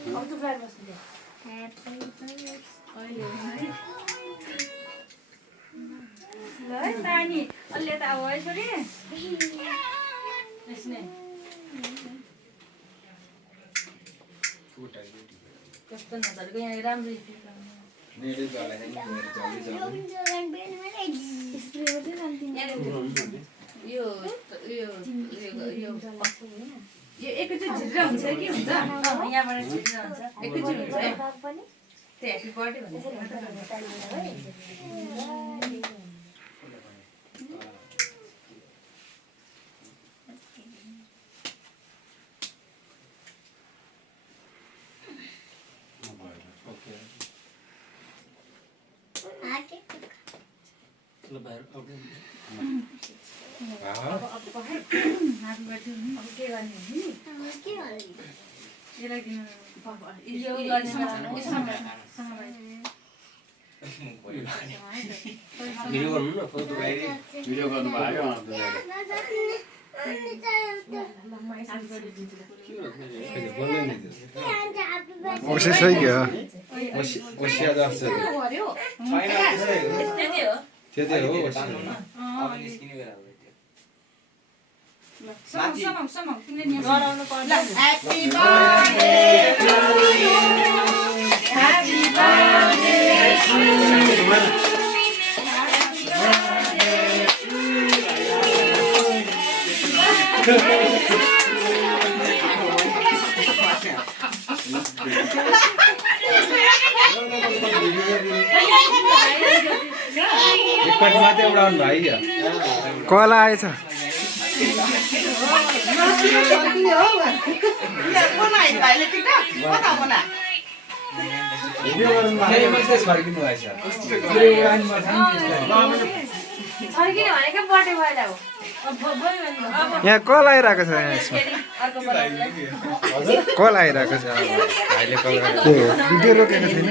अब त बाहिर बस्नु दे ल है तानी अलि त अब है छोरी यसले कस्तो नजरको यहाँ राम्रो मेरे जाला है मेरे चाली चाली यो एकैचोटि झिर्रा हुन्छ कि हुन्छ यहाँबाट झिर्रा हुन्छ एकैचोटि हुन्छ है त्यो ह्याप्पी बर्थडे भन्ने वीडियो गर्नु भयो Ose sai क्या ओसिया जस्तो त्यतै हो ओसिया गराउनु पर्ला happy birthday to you happy birthday to you एकपटि मात्रै उडाउनु भाइ क्या कल आएछ फर्किनु भएछ फर्किने भनेको बर्थडे भएर हो यहाँ कल आइरहेको छ यहाँ यसमा कल आइरहेको छ भाइले कल गरेको भिडियो रोकेको छैन